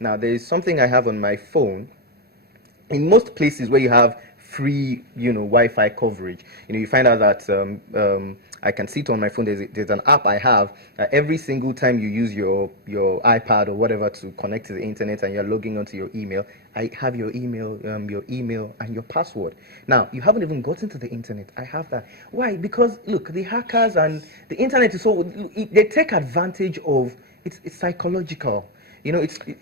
Now, there is something I have on my phone. In most places where you have free, Wi-Fi coverage, you find out that I can see it on my phone. There's an app I have. Every single time you use your iPad or whatever to connect to the internet and you're logging onto your email, I have your email and your password. Now, you haven't even gotten to the internet. I have that. Why? Because look, the hackers and the internet is so they take advantage of it's psychological.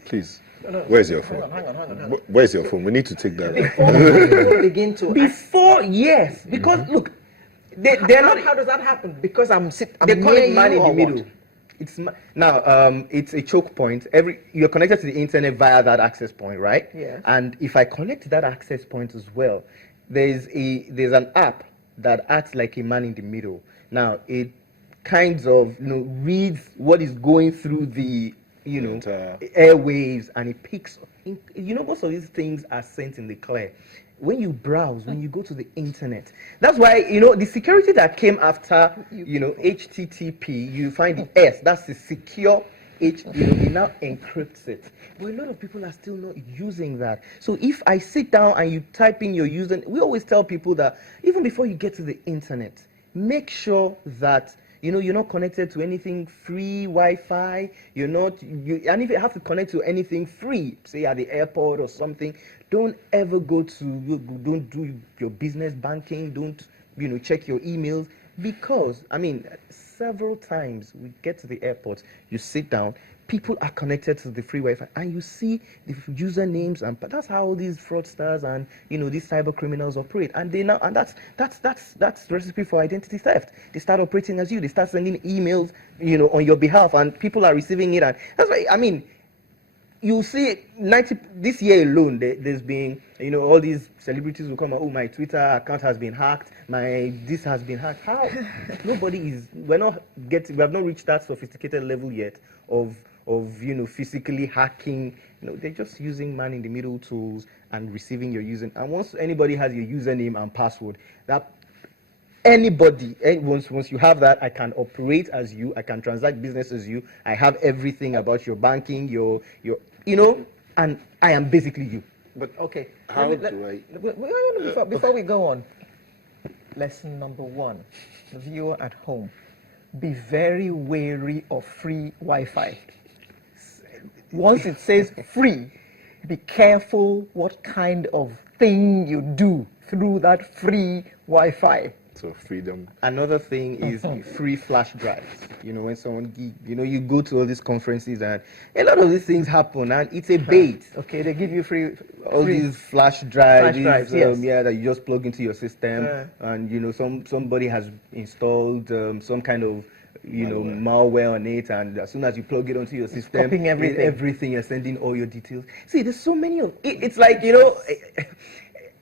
Please. Where's your phone? Hang on. Where's your phone? We need to take that. Before begin to yes, because look, they're not. How does that happen? Because I'm they call it man in the or middle. what? It's a choke point. You're connected to the internet via that access point, right? Yeah. And if I connect to that access point as well, there's an app that acts like a man in the middle. Now it kind of reads what is going through the airwaves, and it picks. Most of these things are sent in the clear. When you browse, when you go to the internet, that's why the security that came after HTTP. You find the S. That's the secure It now encrypts it. But a lot of people are still not using that. So if I sit down and you type in your user, we always tell people that even before you get to the internet, make sure that you're not connected to anything free Wi-Fi. And if you have to connect to anything free, say at the airport or something, don't ever don't do your business banking. Don't check your emails, because several times we get to the airport, you sit down, people are connected to the free Wi-Fi, and you see the usernames, and that's how these fraudsters and these cyber criminals operate. And that's recipe for identity theft. They start operating as you. They start sending emails, on your behalf, and people are receiving it. And that's why you see this year alone, there's been all these celebrities will come out, oh, my Twitter account has been hacked, this has been hacked. How? We have not reached that sophisticated level yet of physically hacking. They're just using man in the middle tools and receiving your username. And once anybody has your username and password, that anybody, once you have that, I can operate as you, I can transact business as you, I have everything about your banking, your and I am basically you. But okay, How before we go on, lesson number 1, the viewer at home, be very wary of free Wi-Fi. Once it says free, be careful what kind of thing you do through that free Wi-Fi. So freedom. Another thing is free flash drives. When someone, you go to all these conferences and a lot of these things happen, and it's a bait. Okay, they give you free these flash drives, yes. that you just plug into your system, and somebody has installed some kind of malware on it, and as soon as you plug it onto your system, copying everything. You're sending all your details. See, there's so many of it. It's like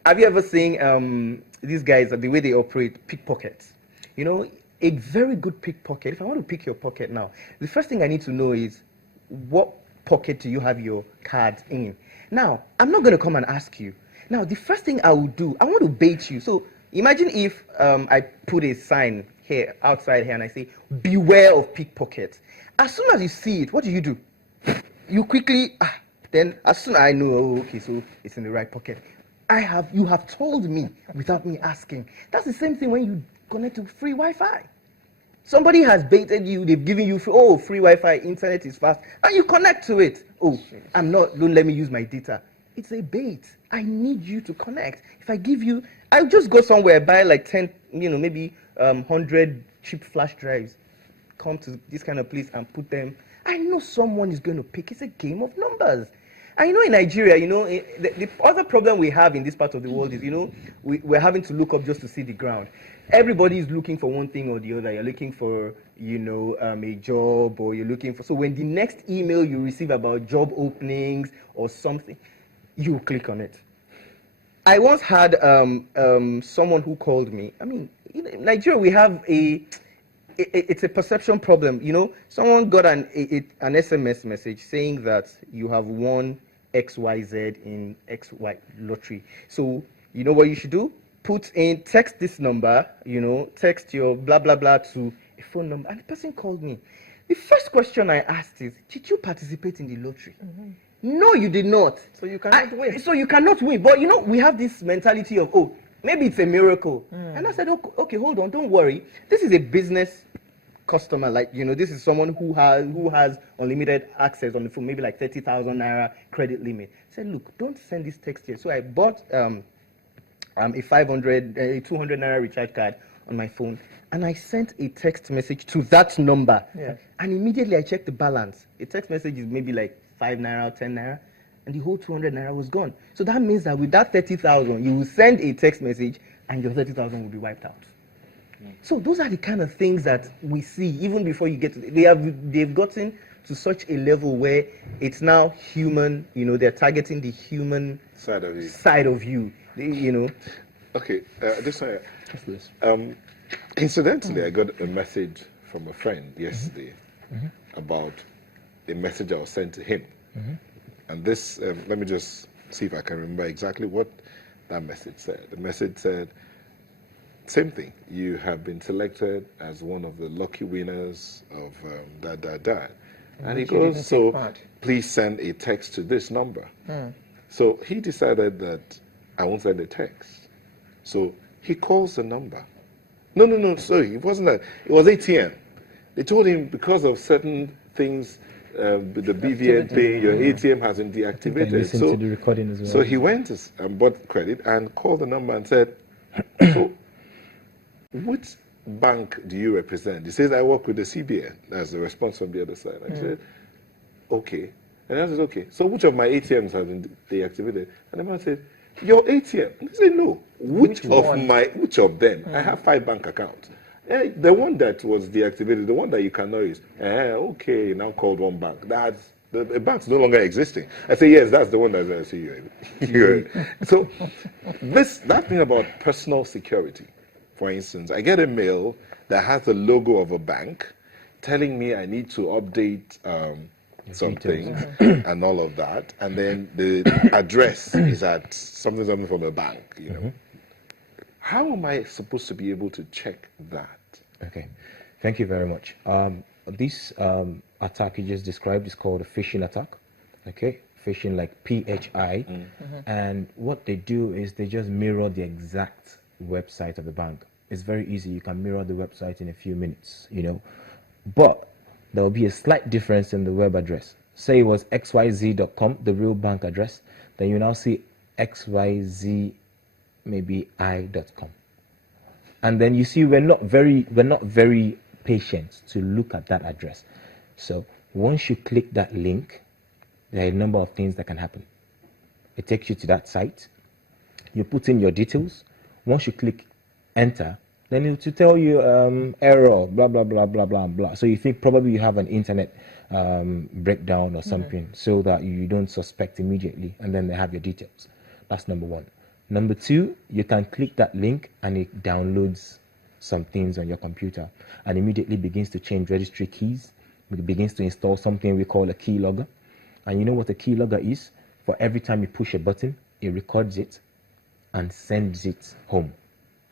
have you ever seen these guys, the way they operate, pickpockets? A very good pickpocket, if I want to pick your pocket now, the first thing I need to know is, what pocket do you have your cards in? Now, I'm not going to come and ask you. Now, the first thing I will do, I want to bait you. So imagine if I put a sign here, outside here, and I say, beware of pickpockets. As soon as you see it, what do? You quickly, then as soon as I know, okay, so it's in the right pocket. You have told me without me asking. That's the same thing when you connect to free Wi-Fi. Somebody has baited you, they've given you free Wi-Fi, internet is fast, and you connect to it. Don't let me use my data. It's a bait. I need you to connect. If I give you, I'll just go somewhere, buy like 10, maybe 100 cheap flash drives, come to this kind of place and put them. I know someone is going to pick. It's a game of numbers. And in Nigeria, the other problem we have in this part of the world is, we're having to look up just to see the ground. Everybody is looking for one thing or the other. You're looking for, a job, or you're looking for. So when the next email you receive about job openings or something, you click on it. I once had someone who called me. In Nigeria, we have it's a perception problem. Someone got an SMS message saying that you have won XYZ in XY lottery. So you know what you should do? Text this number, text your blah, blah, blah to a phone number. And the person called me. The first question I asked is, did you participate in the lottery? No, you did not. So you cannot win. So you cannot win. But we have this mentality of, oh, maybe it's a miracle. And I said, okay, hold on, don't worry. This is a business customer, like, this is someone who has unlimited access on the phone, maybe like 30,000 naira credit limit. I said, look, don't send this text here. So I bought a 200 naira recharge card on my phone, and I sent a text message to that number. Yeah. And immediately I checked the balance. A text message is maybe like 5 naira or 10 naira, and the whole 200 naira was gone. So that means that with that 30,000, you will send a text message and your 30,000 will be wiped out. So those are the kind of things that we see even before you get to they've gotten to such a level where it's now human, they're targeting the human Side of you. side of you, Okay, incidentally, I got a message from a friend yesterday about a message I was sent to him. And this, let me just see if I can remember exactly what that message said. The message said, same thing, you have been selected as one of the lucky winners of And he goes, so please send a text to this number. So he decided that I won't send a text. So he calls the number. No, sorry, it wasn't that. It was ATM. They told him because of certain things, the BVN thing, your ATM hasn't deactivated. Listen to the recording as well. So he went and bought credit and called the number and said, so which bank do you represent? He says, I work with the CBN. That's the response from the other side. I said, okay. And I said, okay, so which of my ATMs have been deactivated? And the man said, your ATM? And I said, no. Which of them? I have 5 bank accounts. The one that was deactivated, the one that you cannot use. Okay, you now called one bank. That's the bank's no longer existing. I say, yes, that's the one that's I see you. So that thing about personal security, for instance, I get a mail that has the logo of a bank telling me I need to update something and all of that, and then the address is at something from a bank. How am I supposed to be able to check that? Okay, thank you very much. This attack you just described is called a phishing attack. Okay, phishing like PHI, and what they do is they just mirror the exact website of the bank. It's very easy. You can mirror the website in a few minutes, but there will be a slight difference in the web address. Say it was xyz.com, the real bank address, then you now see xyz maybe i.com. And then you see we're not very patient to look at that address. So once you click that link, there are a number of things that can happen. It takes you to that site. You put in your details. Once you click enter, then it will tell you error, blah, blah, blah, blah, blah, blah. So you think probably you have an internet breakdown or something, so that you don't suspect immediately, and then they have your details. That's number one. Number two, you can click that link and it downloads some things on your computer and immediately begins to change registry keys. It begins to install something we call a keylogger. And you know what a keylogger is? For every time you push a button, it records it and sends it home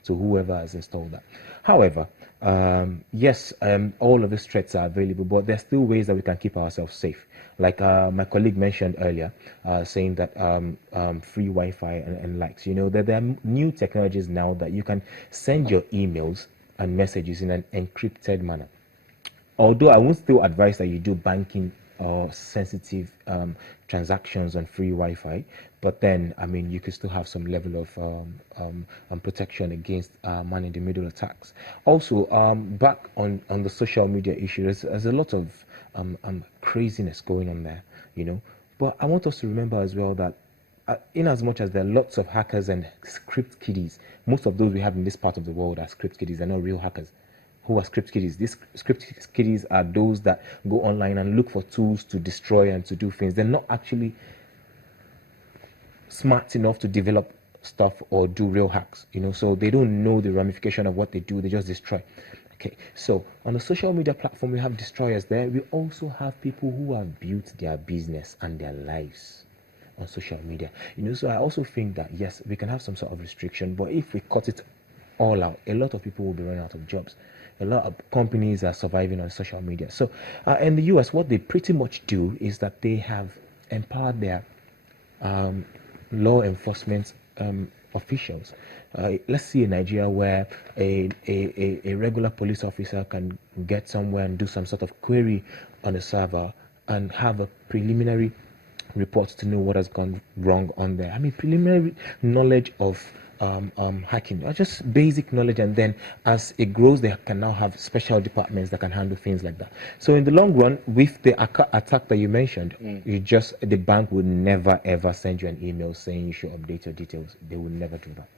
to whoever has installed that. However, yes, all of these threats are available, but there's still ways that we can keep ourselves safe. Like my colleague mentioned earlier, saying that free Wi-Fi and likes, that there are new technologies now that you can send your emails and messages in an encrypted manner. Although I would still advise that you do banking or sensitive transactions on free Wi-Fi, but then, you could still have some level of protection against man-in-the-middle attacks. Also, back on the social media issue, there's a lot of craziness going on there, But I want us to remember as well that in as much as there are lots of hackers and script kiddies, most of those we have in this part of the world are script kiddies. They're not real hackers. Who are script kiddies? These script kiddies are those that go online and look for tools to destroy and to do things. They're not actually smart enough to develop stuff or do real hacks, so they don't know the ramification of what they do. They just destroy. Okay, so on the social media platform, we have destroyers there. We also have people who have built their business and their lives on social media, so I also think that yes, we can have some sort of restriction, but if we cut it all out, a lot of people will be running out of jobs. A lot of companies are surviving on social media. So in the US, what they pretty much do is that they have empower their law enforcement officials. Let's see in Nigeria where a regular police officer can get somewhere and do some sort of query on a server and have a preliminary report to know what has gone wrong on there. I mean, preliminary knowledge of hacking, or just basic knowledge, and then as it grows, they can now have special departments that can handle things like that. So in the long run, with the attack that you mentioned, the bank would never ever send you an email saying you should update your details. They would never do that.